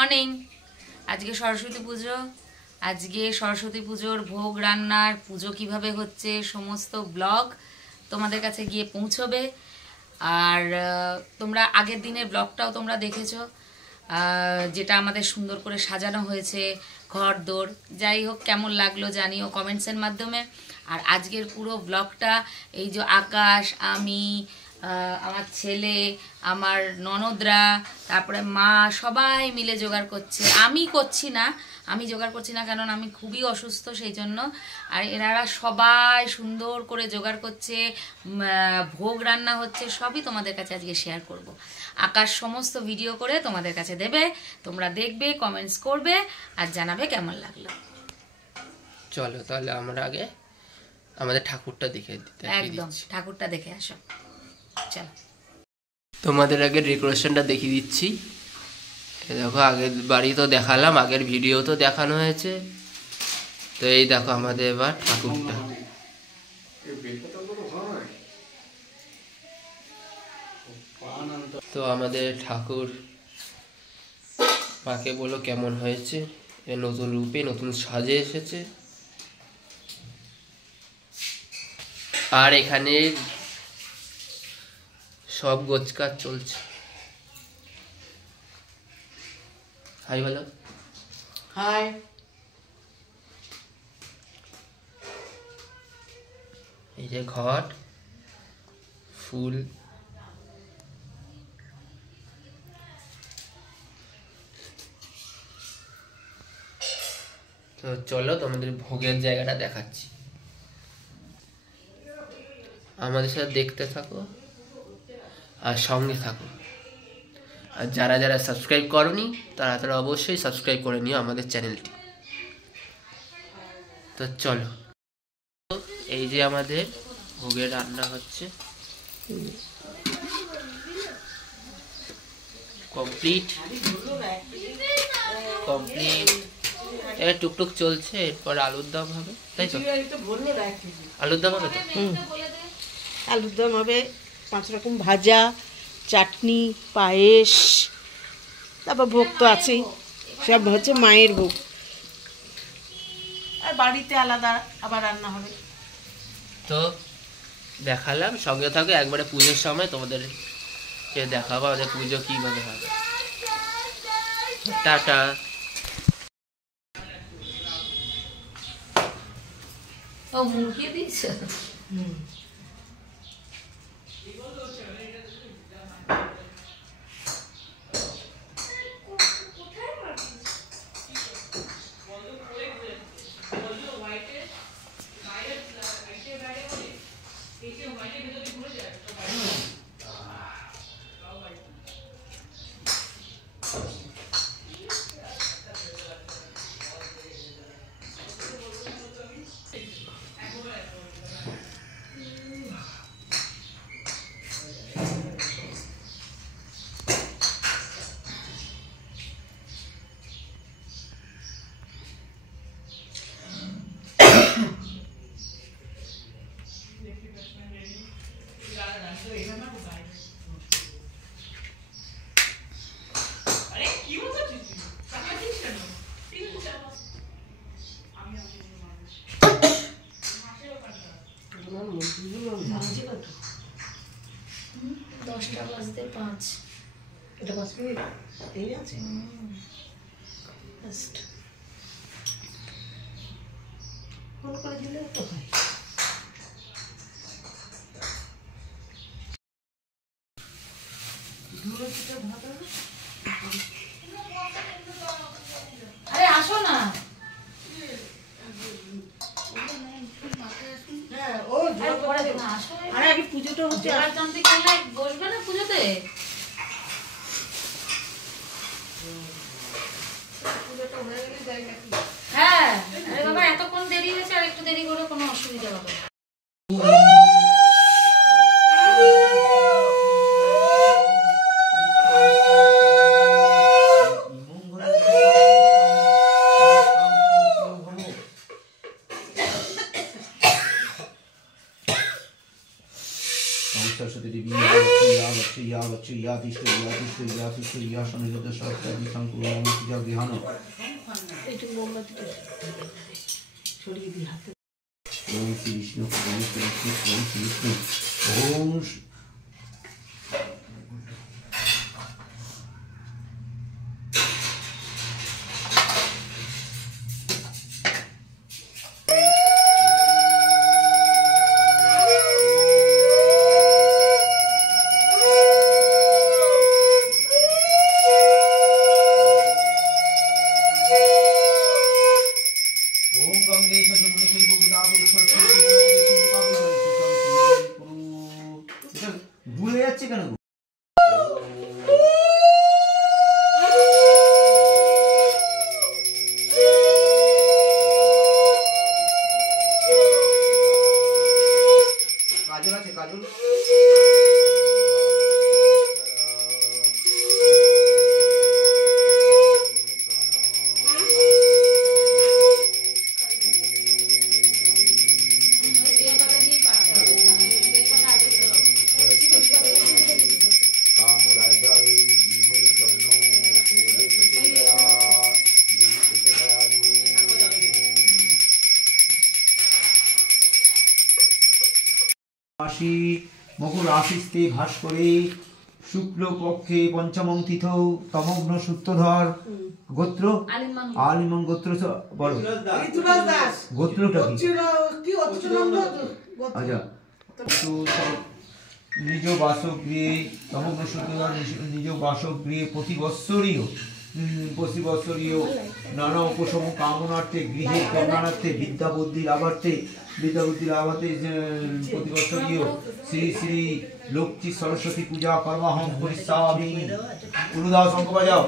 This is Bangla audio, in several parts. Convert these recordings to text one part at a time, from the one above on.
মর্নিং। আজকে সরস্বতী পুজো, আজকে সরস্বতী পুজোর ভোগ রান্নার পুজো কিভাবে হচ্ছে সমস্ত ব্লগ তোমাদের কাছে গিয়ে পৌঁছবে। আর তোমরা আগের দিনের ব্লগটাও তোমরা দেখেছো, যেটা আমাদের সুন্দর করে সাজানো হয়েছে, ঘর দোর। যাই হোক, কেমন লাগলো জানিও কমেন্টসের মাধ্যমে। আর আজকের পুরো ব্লগটা এই যে আকাশ, আমি, আমার ছেলে, আমার ননদরা, তারপরে মা, সবাই মিলে জোগাড় করছে। আমি জোগাড় করছি না, কারণ আমি খুবই অসুস্থ, সেই জন্য। আর এনারা সবাই সুন্দর করে জোগাড় করছে, ভোগ রান্না হচ্ছে, সবই তোমাদের কাছে আজকে শেয়ার করব। আকাশ সমস্ত ভিডিও করে তোমাদের কাছে দেবে, তোমরা দেখবে, কমেন্টস করবে আর জানাবে কেমন লাগলো। চলো তাহলে আমরা আগে আমাদের ঠাকুরটা দেখে দিতে, একদম ঠাকুরটা দেখে আসো। চলো তোমাদের আগে ডেকোরেশনটা দেখিয়ে দিচ্ছি। দেখো, আগের বাড়ি তো দেখালাম, আগের ভিডিও তো দেখানো হয়েছে। তো এই দেখো আমাদের এবার ঠাকুরটা। তো আমাদের ঠাকুর মাকে বলো কেমন হয়েছে, নতুন রূপে নতুন সাজে এসেছে। আর এখানে সব গোছকাজ চলছে। হাই বলো। হাই। এই যে ঘট, ফুল, তো চলো তোমাদের ভোগের জায়গাটা দেখাচ্ছি। আমাদের সাথে দেখতে থাকো আর সঙ্গে থাকো। আর যারা যারা সাবস্ক্রাইব করনি তারা তারা অবশ্যই সাবস্ক্রাইব করে নিও আমাদের চ্যানেলটি। তো চলো, এই যে আমাদের ভোগের রান্না হচ্ছে, কমপ্লিট। এবার টুকটুক চলছে, এরপর আলুর দম হবে, তাই তো? আলুর দম হবে তো? আলুর দম হবে, 5 রকম ভাজা, চাটনি, পায়েস, তারপর ভোগ তো আছেই। সব হচ্ছে মায়ের ভোগ, আর বাড়িতে আলাদা আবার রান্না হবে। তো দেখালাম, সঙ্গে থাকো। একবারে পুজোর সময় তোমাদের দেখাবো আমাদের পুজো কিভাবে হবে। টাটা। ও মুরগি দিচ্ছে। দশটা বাজতে 5। এটা 5 মিনিট এই আছে। ফোন করে দিলে তো হয়। আরে আসো না। আরে আগে পুজোটা হচ্ছে, আর জানতে করলে বসবে না পুজোতে। হ্যাঁ, আরে বাবা এতক্ষণ দেরি হয়েছে, আর একটু দেরি করে কোনো অসুবিধা হবে না। सरस्वती देवी ইয়াতিষ্ঠ ইয়াতিষ্ঠ ইয়াতিষ্ঠ ইয়াসন যত সরকারি সংকুলন পূজা গৃহানো এইটুকু মোমবাতিটা ছড়িয়ে দিই হাতে। ওম শ্রী বিষ্ণু ওম শ্রী বিষ্ণু ওম শ্রী বিষ্ণু ওম ভুলে যাচ্ছে কেন? কাজল আছে কাজল মাসি মকর রাশিতে ভাস করে শুক্ল পক্ষে পঞ্চমং তিথ তমগ্ন সূত্রধর গোত্র আলিমন গোত্র বলো গোত্রটা কি? আচ্ছা নিজ বাসগৃহে তমগ্ন সূত্রধর নিজ বাসগৃহে প্রতি বৎসরীয় নানা উপশম কামনার্থে গৃহে কল্যাণার্থে বিদ্যা বুদ্ধি লাভার্থে প্রতি বৎসরীয় শ্রী শ্রী লক্ষ্মী সরস্বতী পূজা কর্মাহং করিষ্যামি। উলুদাও শঙ্খ বাজাও।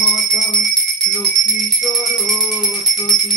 মাতা লক্ষ্মী সরস্বতী